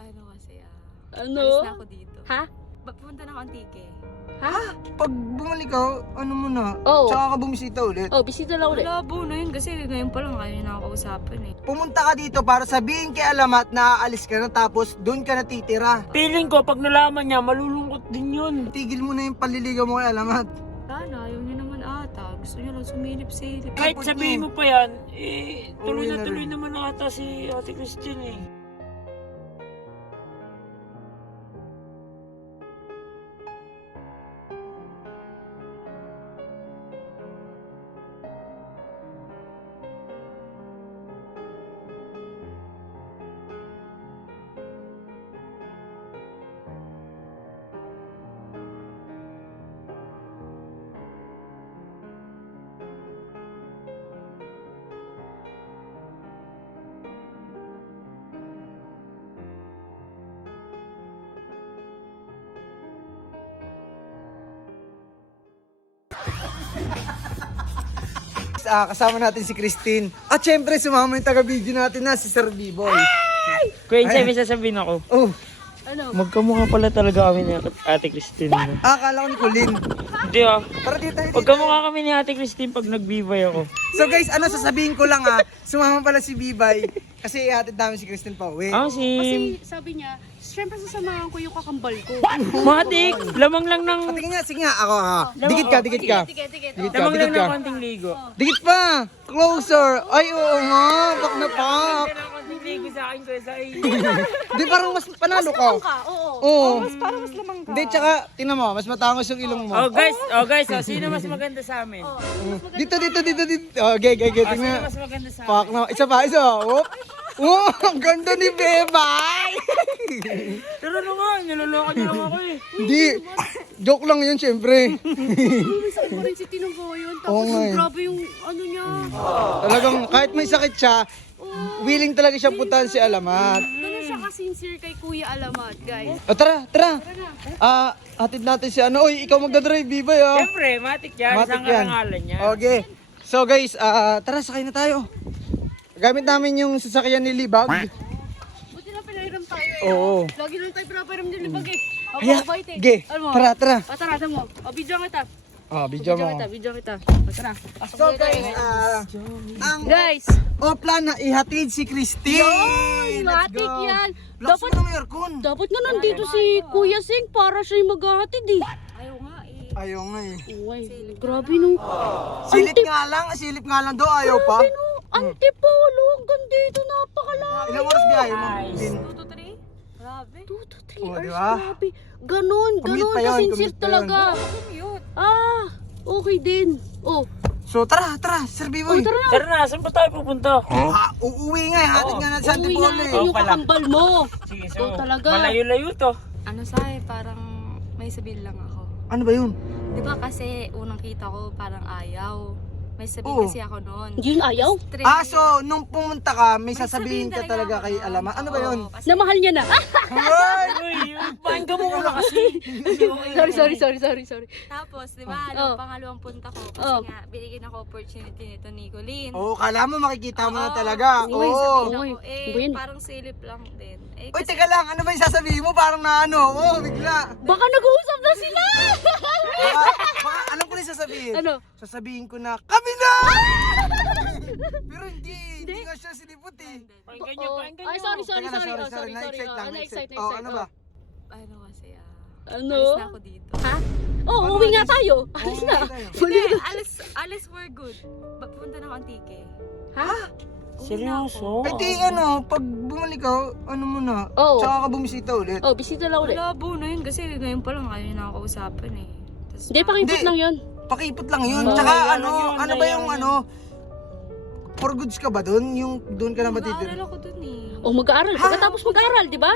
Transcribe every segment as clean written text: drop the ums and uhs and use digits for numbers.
Ano kasi, Ano? alis na ako dito. Ha? Pupunta na ako Antique. Ha? Pag bumalik ka, ano mo na? Oo. Tsaka ka bumisita ulit. Oh, bisita lang ulit. Malabo na yun kasi ngayon pa lang ayaw niya nakakausapan eh. Pumunta ka dito para sabihin kay Alamat na aalis ka na tapos doon ka na titira. Feeling ko, pag nalaman niya, malulungkot din yun. Tigil mo na yung paliligaw mo kay Alamat. Sana, ayaw niya naman ata. Gusto niya lang sumilip-silip. Kahit sabihin mo pa yan, tuloy Uwi na na tuloy rin. naman ata si Ate Christine eh. Kasama natin si Christine. At syempre, sumama yung taga-video natin na si Sir B-Boy. Kuya, may sasabihin ako. Oh, Ano? Magkamukha pala talaga kami ni Ate Christine. akala ko ni Colin. Hindi ah. Tara dito, dito. Magkamukha kami ni Ate Christine pag nagbibay ako. So guys, ano sasabihin ko lang sumama pala si B-Boy. Kasi ihatid namin si Christine pa uwi. Kasi sabi niya, syempre sasamahan ko yung kakambal ko. Matik! Lamang lang ng... Patingin nga, sige nga, ako. Dikit ka, dikit ka. Tikit. Dikit ka, Lamang lang dikit ka. ng konting ligo. Dikit pa! Closer! Ay, oo nga, bak na pak. Ng konting ligo sa akin, kuya, sa iyo. Di parang mas panalo ka. Oo. Oo. Parang mas lamang ka. Di, tsaka, tingnan mo, mas matangos yung ilong mo. Oh guys, sino mas maganda sa amin? Dito. Okay, tingnan. Sino mas maganda sa Pak amin? na, isa pa. Whoop. Oh, ang ganda ni Bebay! Pero ano nga, niloloko niyo lang ako eh. Hindi, joke lang yun, syempre. May sakit pa rin si Tinong yun. Oo Tapos nga eh. grabe yung ano niya. Talagang, kahit may sakit siya, willing talaga siya puntahan si Alamat. Ganun siya ka-sincere kay Kuya Alamat, guys. O tara. Hatid natin si ano. Uy, ikaw magdadrive, Bebay Siyempre, matik yan. Matik Isang yan. karangalan niya. Okay. So guys, tara, sakay na tayo. Gamit namin yung sasakyan ni Libag. Buti na pinahiram tayo eh. Oo. Lagi lang tayo pinapahiram din libag eh. Ako, Kaya, bait eh. ge, Ano mo? tara. Tara mo. O, video kita. Video mo. Video kita. O, tara. Pasok So tayo. guys, ang Guys, plan na ihatid si Christine. Let's matik go. yan. Lakas mo ng aircon. Dapat nga nandito si Kuya Sing para siya yung maghahatid eh. Ayaw nga eh. Ayaw nga eh. Uy, grabe nung Silip nga lang daw, ayaw pa. antipolo hanggang dito napakalaki. Ilang oras biyahe mo? 2 to 3? Grabe. 2 to 3 Oh, hours, diba? grabe. Ganon, Commute pa yun, kasi sincere commute pa yun. talaga. Commute. Okay din. Oh, So tara, Sir B-Boy. tara na. Tara na, saan ba tayo pupunta? Uuwi nga, hatid nga natin sa Uwi Antipolo natin eh. yung kakambal mo. Sige, Ito talaga. malayo-layo to. Ano sa'yo, parang may sabihin lang ako. Ano ba yun? Di ba kasi unang kita ko parang ayaw. May sabihin Oo. kasi ako noon. Yun ayaw. So nung pumunta ka, may May sasabihin ka sabihin talaga ako kay noon. Alamat. Ano ba yun? Oo, kasi- Na mahal niya na. Hoy! Uy, pakinggan mo muna kasi. Sorry. Tapos, di ba, Oh. pangalawang punta ko. Kasi Oh. nga, binigyan ako opportunity nito ni Colleen. Oo, kala mo makikita mo na Oo. talaga. Kasi may Oo. sabihin Uy, ako, Gwen. parang silip lang din. Uy, teka lang, ano ba yung sasabihin mo? Parang na ano, bigla. Baka nag-uusap na sila. Baka, alam ko na yung sasabihin. Ano? Sasabihin ko na, kami na! Pero hindi nga siya sinipot eh. Pakinggan nyo. Ay, sorry. Teka na, sorry. Na-excite lang, na-excite. Oh, ano ba? Ano kasi, Ano? alis na ako dito. Ha? Oh, uwi nga tayo. Alis na. Hindi, alis for good. Pupunta na ako Antique. Ha? Seryoso? Ay, di ano, pag bumalik ka, ano mo na, Oo. tsaka ka bumisita ulit. Oh, bisita lang ulit. Malabo na yun kasi ngayon pa lang ayaw niya nakakausapan eh. Tas Hindi, pakipot Hindi. lang yun. Pakipot lang yun. Oo, Tsaka yan ano, lang yun, ano ba yan yung lang ano, for goods ka ba dun? Yung dun ka na matitira? Mag-aaral ako dun eh. Oh, mag-aaral. Pagkatapos mag-aaral, di ba?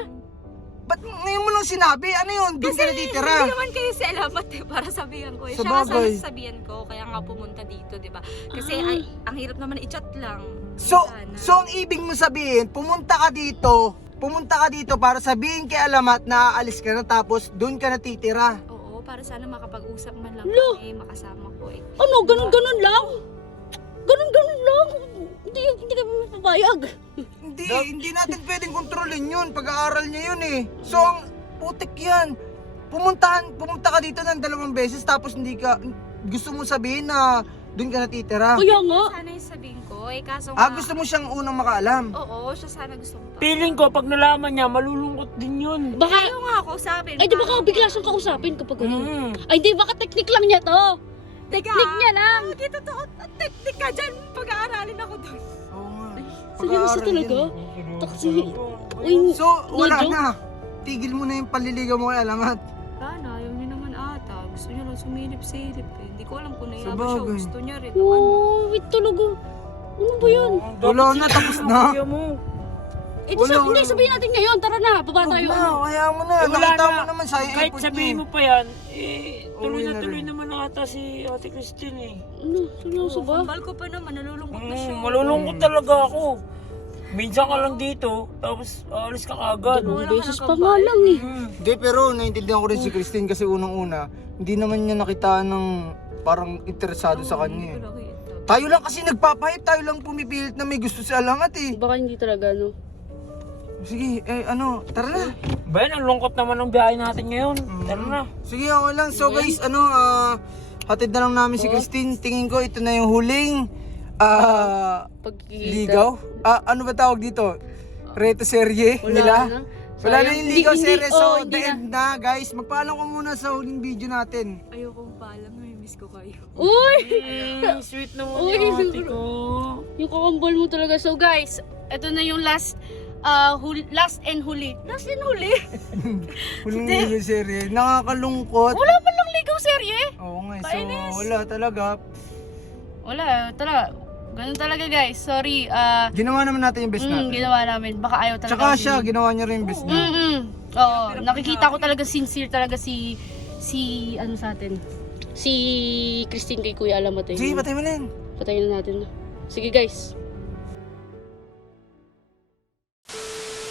Ba't ngayon mo lang sinabi? Ano yun? Dun ka natitira? Hindi naman kayo si Alamat eh, para sabihan ko eh. Sa Siya nga bagay. sana sabihan ko, kaya nga pumunta dito, di ba? Kasi ay, ang hirap naman i-chat lang. So, Sana. so ang ibig mo sabihin, pumunta ka dito para sabihin kay Alamat na aalis ka na tapos dun ka natitira. Oo, para sana makapag-usap man lang Lo. kami, makasama ko eh. Ano, ganun lang. Ganun lang. Hindi kami mapapayag. Hindi natin pwedeng kontrolin yun. Pag-aaral niya yun eh. So, ang putik yan. Pumunta ka dito ng 2 beses tapos hindi ka, gusto mo sabihin na doon ka natitira. Kaya nga. Sana yung sabihin ko, kaso nga. Gusto mo siyang unang makaalam. Oo, siya sana gusto ko. Feeling ko, pag nalaman niya, malulungkot din yun. Baka, Ayaw nga ako sabihin. ay di baka bigla siyang kausapin kapag gano'n. Mm. Ay di, baka technique lang niya to. Technique niya lang. Hindi totoo. Teknik ka dyan. Pag-aaralin ako doon. Oo nga. Seryoso Pag-aaral talaga? yan. Taksi. Uy, So, wala joke. na. Tigil mo na yung panliligaw mo kay Alamat. Sana, ayaw niya naman ata. Gusto niya lang sumilip-silip eh. Hindi ko alam kung naiyaga siya. Sabagay. Gusto niya rin. o ano. Oh, wait talaga. Ano ba yun? Wala na, tapos na. Kuya mo. Ito Wala, hindi wala. sabihin natin ngayon. Tara na, baba Huwag tayo. na, kaya mo na. Eh, wala Nakita na. mo naman sa Kahit effort sabihin niya. mo pa yan, Uwi na tuloy rin. naman ata si Ate Christine eh. Ano, seryoso ba? Kambal ko pa naman. Nalulungkot na siya. Malulungkot talaga ako. Minsan ka lang dito, tapos aalis ka kagad. Dalawang Wala ka beses ng pa nga kambal. lang eh. Hindi, pero naiintindihan ko rin si Christine kasi unang-una, hindi naman niya nakita ng parang interesado sa kanya eh. Hindi ko nakita. Tayo lang kasi nagpapahype, tayo lang pumipilit na may gusto si Alamat eh. Baka hindi talaga, no? Sige, tara na. Ben, ang lungkot naman ng biyahe natin ngayon. Tara na. Sige, okay lang. So guys, hatid na lang namin si Christine. Tingin ko ito na yung huling Pagkikita. ligaw. Ano ba tawag dito? Reto serye nila. na. Wala na Sayang. yung ligaw Hindi- serye. So, hindi the na. end na guys. Magpaalam ko muna sa huling video natin. Ayoko paalam. Namimiss ko kayo. Uy! Sweet naman Uy, yung ate ko. Yung kakambal mo talaga. So guys, ito na yung last and huli. Last and huli? Huling ligaw serye. Nakakalungkot. Wala man lang ligaw serye. Oo nga. So, wala talaga. Wala, talaga. Ganun talaga guys. Sorry. Ginawa naman natin yung best natin. Ginawa namin. Baka ayaw talaga. Tsaka siya, ginawa niya rin yung best niya. Oo, nakikita ko talaga sincere talaga si ano sa atin. Si Christine kay Kuya Alamat eh. Sige, patay mo na yun. Patayin na natin. Sige guys.